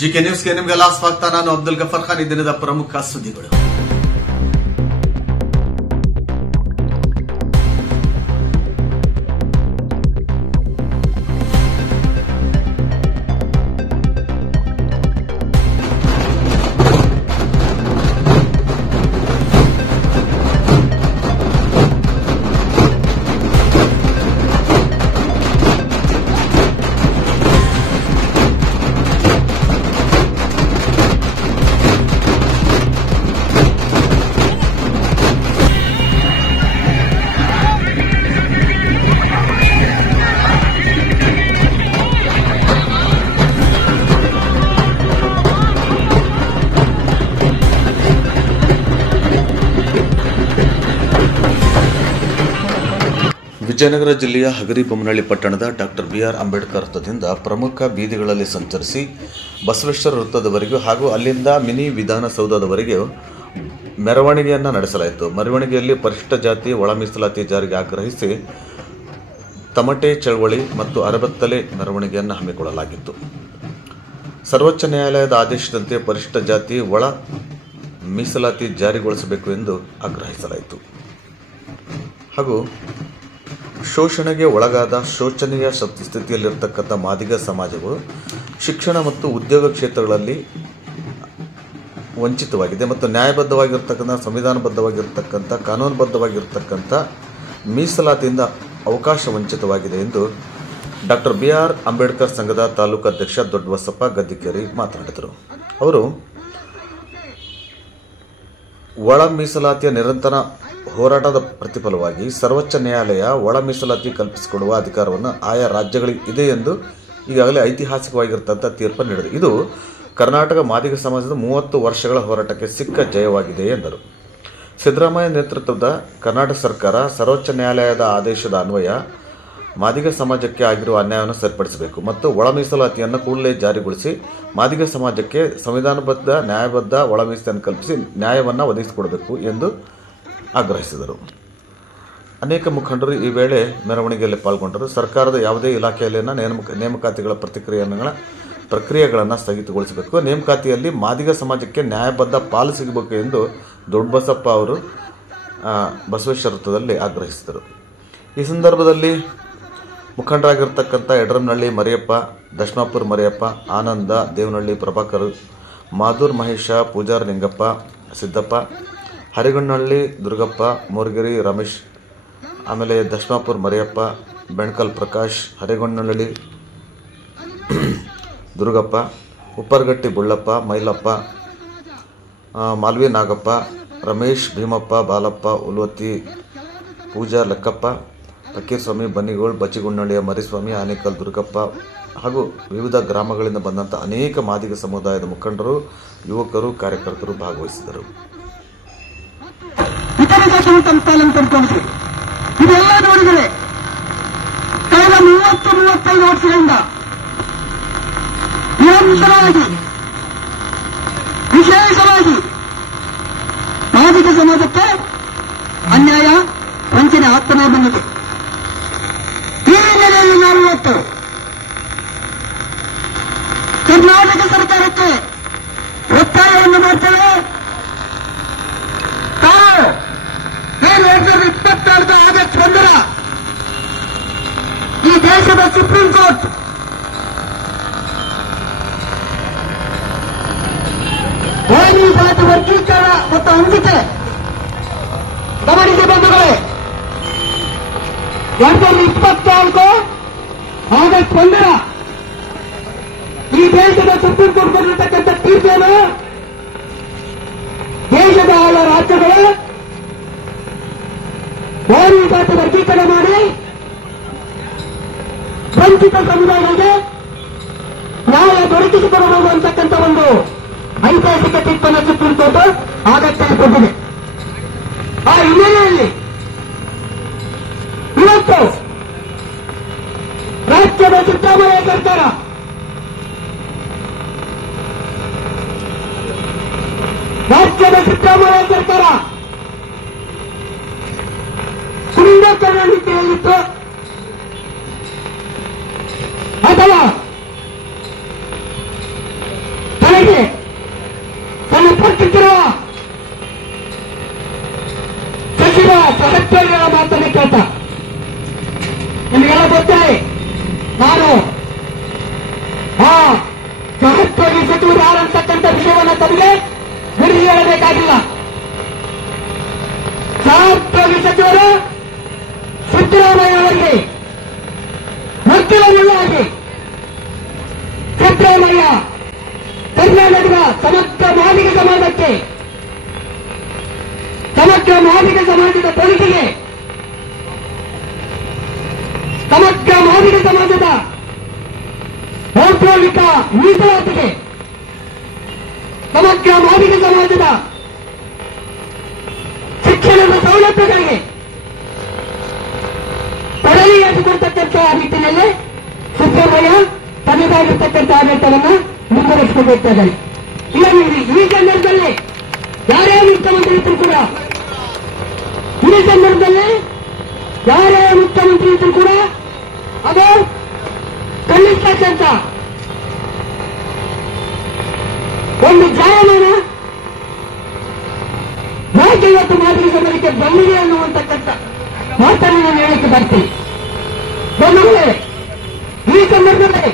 GK ನ್ಯೂಸ್ಗೆ ನಿಮಗೆಲ್ಲ ಸ್ವಾಗತ. ನಾನು ಅಬ್ದುಲ್ ಗಫರ್ ಖಾನ್. ಈ ದಿನದ ಪ್ರಮುಖ ಸುದ್ದಿಗಳು. ವಿಜಯನಗರ ಜಿಲ್ಲೆಯ ಹಗರಿಬೊಮ್ಮನಹಳ್ಳಿ ಪಟ್ಟಣದ ಡಾಕ್ಟರ್ ಬಿಆರ್ ಅಂಬೇಡ್ಕರ್ ವೃತ್ತದಿಂದ ಪ್ರಮುಖ ಬೀದಿಗಳಲ್ಲಿ ಸಂಚರಿಸಿ ಬಸವೇಶ್ವರ ವೃತ್ತದವರೆಗೂ ಹಾಗೂ ಅಲ್ಲಿಂದ ಮಿನಿ ವಿಧಾನಸೌಧದವರೆಗೆ ಮೆರವಣಿಗೆಯನ್ನು ನಡೆಸಲಾಯಿತು. ಮೆರವಣಿಗೆಯಲ್ಲಿ ಪರಿಶಿಷ್ಟ ಜಾತಿ ಒಳ ಮೀಸಲಾತಿ ಜಾರಿಗೆ ಆಗ್ರಹಿಸಿ ತಮಟೆ ಚಳವಳಿ ಮತ್ತು ಅರಬತ್ತಲೆ ಮೆರವಣಿಗೆಯನ್ನು ಹಮ್ಮಿಕೊಳ್ಳಲಾಗಿತ್ತು. ಸರ್ವೋಚ್ಚ ನ್ಯಾಯಾಲಯದ ಆದೇಶದಂತೆ ಪರಿಶಿಷ್ಟ ಜಾತಿ ಒಳ ಮೀಸಲಾತಿ ಜಾರಿಗೊಳಿಸಬೇಕು ಎಂದು ಆಗ್ರಹಿಸಲಾಯಿತು. ಹಾಗೂ ಶೋಷಣೆಗೆ ಒಳಗಾದ ಶೋಚನೀಯ ಸ್ಥಿತಿಯಲ್ಲಿರತಕ್ಕಂಥ ಮಾದಿಗ ಸಮಾಜವು ಶಿಕ್ಷಣ ಮತ್ತು ಉದ್ಯೋಗ ಕ್ಷೇತ್ರಗಳಲ್ಲಿ ವಂಚಿತವಾಗಿದೆ ಮತ್ತು ನ್ಯಾಯಬದ್ಧವಾಗಿರ್ತಕ್ಕಂಥ ಸಂವಿಧಾನಬದ್ಧವಾಗಿರ್ತಕ್ಕಂಥ ಕಾನೂನುಬದ್ಧವಾಗಿರ್ತಕ್ಕಂಥ ಮೀಸಲಾತಿಯಿಂದ ಅವಕಾಶ ವಂಚಿತವಾಗಿದೆ ಎಂದು ಡಾಕ್ಟರ್ ಬಿಆರ್ ಅಂಬೇಡ್ಕರ್ ಸಂಘದ ತಾಲೂಕು ಅಧ್ಯಕ್ಷ ದೊಡ್ಡಬಸಪ್ಪ ಗದ್ದಿಕೇರಿ ಮಾತನಾಡಿದರು. ಅವರು ಒಳ ಮೀಸಲಾತಿಯ ನಿರಂತರ ಹೋರಾಟದ ಪ್ರತಿಫಲವಾಗಿ ಸರ್ವೋಚ್ಚ ನ್ಯಾಯಾಲಯ ಒಳ ಮೀಸಲಾತಿ ಕಲ್ಪಿಸಿಕೊಡುವ ಅಧಿಕಾರವನ್ನು ಆಯಾ ರಾಜ್ಯಗಳಿಗೆ ಇದೆ ಎಂದು ಈಗಾಗಲೇ ಐತಿಹಾಸಿಕವಾಗಿರ್ತಕ್ಕಂಥ ತೀರ್ಪನ್ನು ನೀಡಿದೆ. ಇದು ಕರ್ನಾಟಕ ಮಾದಿಗ ಸಮಾಜದ 30 ವರ್ಷಗಳ ಹೋರಾಟಕ್ಕೆ ಸಿಕ್ಕ ಜಯವಾಗಿದೆ ಎಂದರು. ಸಿದ್ದರಾಮಯ್ಯ ನೇತೃತ್ವದ ಕರ್ನಾಟಕ ಸರ್ಕಾರ ಸರ್ವೋಚ್ಚ ನ್ಯಾಯಾಲಯದ ಆದೇಶದ ಅನ್ವಯ ಮಾದಿಗ ಸಮಾಜಕ್ಕೆ ಆಗಿರುವ ಅನ್ಯಾಯವನ್ನು ಸರಿಪಡಿಸಬೇಕು ಮತ್ತು ಒಳ ಮೀಸಲಾತಿಯನ್ನು ಕೂಡಲೇ ಜಾರಿಗೊಳಿಸಿ ಮಾದಿಗ ಸಮಾಜಕ್ಕೆ ಸಂವಿಧಾನಬದ್ಧ ನ್ಯಾಯಬದ್ಧ ಒಳ ಮೀಸಲಾತಿಯನ್ನು ಕಲ್ಪಿಸಿ ನ್ಯಾಯವನ್ನು ಒದಗಿಸಿಕೊಡಬೇಕು ಎಂದು ಆಗ್ರಹಿಸಿದರು. ಅನೇಕ ಮುಖಂಡರು ಈ ವೇಳೆ ಮೆರವಣಿಗೆಯಲ್ಲಿ ಪಾಲ್ಗೊಂಡರು. ಸರ್ಕಾರದ ಯಾವುದೇ ಇಲಾಖೆಯಲ್ಲಿನ ನೇಮಕಾತಿಗಳ ಪ್ರಕ್ರಿಯೆಗಳನ್ನು ಸ್ಥಗಿತಗೊಳಿಸಬೇಕು, ನೇಮಕಾತಿಯಲ್ಲಿ ಮಾದಿಗ ಸಮಾಜಕ್ಕೆ ನ್ಯಾಯಬದ್ಧ ಪಾಲು ಸಿಗಬೇಕು ಎಂದು ದೊಡ್ಡಬಸಪ್ಪ ಅವರು ಬಸವೇಶ್ವರ ವೃತ್ತದಲ್ಲಿ ಆಗ್ರಹಿಸಿದರು. ಈ ಸಂದರ್ಭದಲ್ಲಿ ಮುಖಂಡರಾಗಿರ್ತಕ್ಕಂಥ ಯಡ್ರಮ್ನಹಳ್ಳಿ ಮರಿಯಪ್ಪ, ದಶಮಾಪುರ ಮರಿಯಪ್ಪ, ಆನಂದ, ದೇವನಹಳ್ಳಿ ಪ್ರಭಾಕರ್, ಮಾದೂರ್ ಮಹೇಶ, ಪೂಜಾರ ನಿಂಗಪ್ಪ, ಸಿದ್ದಪ್ಪ, ಹರಿಗಣ್ಣಹಳ್ಳಿ ದುರ್ಗಪ್ಪ, ಮೋರ್ಗಿರಿ ರಮೇಶ್, ಆಮೇಲೆ ದಶಮಾಪುರ ಮರಿಯಪ್ಪ, ಬೆಣ್ಕಲ್ ಪ್ರಕಾಶ್, ಹರಿಗಣ್ಣಹಳ್ಳಿ ದುರ್ಗಪ್ಪ, ಉಪ್ಪರ್ಗಟ್ಟಿ ಬುಳ್ಳಪ್ಪ, ಮೈಲಪ್ಪ, ಮಾಲ್ವಿ ನಾಗಪ್ಪ, ರಮೇಶ್, ಭೀಮಪ್ಪ, ಬಾಲಪ್ಪ, ಉಲ್ವತ್ತಿ, ಪೂಜಾ ಲೆಕ್ಕಪ್ಪ, ಫಕೀರ್ ಸ್ವಾಮಿ, ಬನ್ನಿಗೋಳ್, ಬಚ್ಚಿಗುಂಡಳ್ಳಿಯ ಮರಿಸ್ವಾಮಿ, ಆನೇಕಲ್ ದುರ್ಗಪ್ಪ ಹಾಗೂ ವಿವಿಧ ಗ್ರಾಮಗಳಿಂದ ಬಂದಂಥ ಅನೇಕ ಮಾದಿಗ ಸಮುದಾಯದ ಮುಖಂಡರು, ಯುವಕರು, ಕಾರ್ಯಕರ್ತರು ಭಾಗವಹಿಸಿದರು. ಇದೆಲ್ಲ ನೋಡಿದರೆ ಕಳೆದ 30-35 ವರ್ಷಗಳಿಂದ ನಿರಂತರವಾಗಿ ವಿಶೇಷವಾಗಿ ಮಾದಿಗ ಸಮಾಜಕ್ಕೆ ಅನ್ಯಾಯ ವಂಚನೆ ಆಗ್ತಾನೆ ಬಂದಿದೆ. ಈ ಹಿನ್ನೆಲೆಯಲ್ಲಿ ನಾವು ಇವತ್ತು ಕರ್ನಾಟಕ ಸರ್ಕಾರಕ್ಕೆ ಒತ್ತಾಯವನ್ನು ಮಾಡ್ತೇವೆ. ತಾವು 2024 ಆಗಸ್ಟ್ 1 ಈ ದೇಶದ ಸುಪ್ರೀಂ ಕೋರ್ಟ್ ಜಾತಿ ವರ್ಗೀಕರಣ ಮತ್ತು ಹಂಚಿಕೆ ಗಮನಿಸಿ ಬಂಧುಗಳೇ, 2024 ಆಗಸ್ಟ್ 1 ಈ ದೇಶದ ಸುಪ್ರೀಂ ಕೋರ್ಟ್ ಕೊಟ್ಟಿರತಕ್ಕಂಥ ತೀರ್ಪೇನು ದೇಶದ ಆಳ ರಾಜ್ಯಗಳು ಜಾತಿ ವರ್ಗೀಕರಣ ಮಾಡಿ ವಂಚಿತ ಸಮುದಾಯಗಳಿಗೆ ನ್ಯಾಯ ದೊರಕಿಸಿಕೊಡಬಹುದು ಅಂತಕ್ಕಂಥ ಒಂದು ಐತಿಹಾಸಿಕ ತೀರ್ಪನ್ನು ಸುಪ್ರೀಂ ಕೋರ್ಟ್ ಆಗಸ್ಟ್ ಕೊಟ್ಟಿದೆ. ಆ ಹಿನ್ನೆಲೆಯಲ್ಲಿ ಇವತ್ತು ರಾಜ್ಯದ ಸಿದ್ದರಾಮಯ್ಯ ಸರ್ಕಾರ ಕುಂಭಕರ್ಣ ನೀತಿಯಲ್ಲಿತ್ತು ಅಥವಾ ಸಿದ್ದರಾಮಯ್ಯ ಕರ್ನಾಟಕದ ಸಮಗ್ರ ಮಾದಿಗ ಸಮಾಜಕ್ಕೆ, ಸಮಗ್ರ ಮಾದಿಗ ಸಮಾಜದ ಬದುಕಿಗೆ, ಸಮಗ್ರ ಮಾದಿಗ ಸಮಾಜದ ಔದ್ಯೋಗಿಕ ಮೀಸಲಾತಿಗೆ, ಸಮಗ್ರ ಮಾದಿಗ ಸಮಾಜದ ಶಿಕ್ಷಣದ ಸೌಲಭ್ಯಗಳಿಗೆ ಕೊಡಲಿಯಾಗಿ ಕೊಡ್ತಕ್ಕಂಥ ನಿಟ್ಟಿನಲ್ಲಿ ಸಿದ್ದರಾಮಯ್ಯ ತನ್ನದಾಗಿರ್ತಕ್ಕಂಥ ಆಡಳಿತವನ್ನು ಮುಂದುವರಿಸಿಕೊಂಡಿದ್ದಾರೆ. ಈ ಸಂದರ್ಭದಲ್ಲಿ ಯಾರೇ ಮುಖ್ಯಮಂತ್ರಿ ಇದ್ರು ಕೂಡ, ಈ ಸಂದರ್ಭದಲ್ಲಿ ಯಾರೇ ಮುಖ್ಯಮಂತ್ರಿ ಇದ್ರು ಕೂಡ ಅದು ಕಲಿಸ್ತಕ್ಕಂಥ ಒಂದು ಜಾಯಮಾನ ಯಾಕೆ ಇವತ್ತು ಮಾದಿಗ ಸಮಾಜಕ್ಕೆ ಬಂದಿದೆ ಅನ್ನುವಂತಕ್ಕಂಥ ಮಾತನ್ನು ನಾನು ಹೇಳಕ್ಕೆ ಬರ್ತೀನಿ. ಬಂಧುಗಳೇ, ಈ ಸಂದರ್ಭದಲ್ಲಿ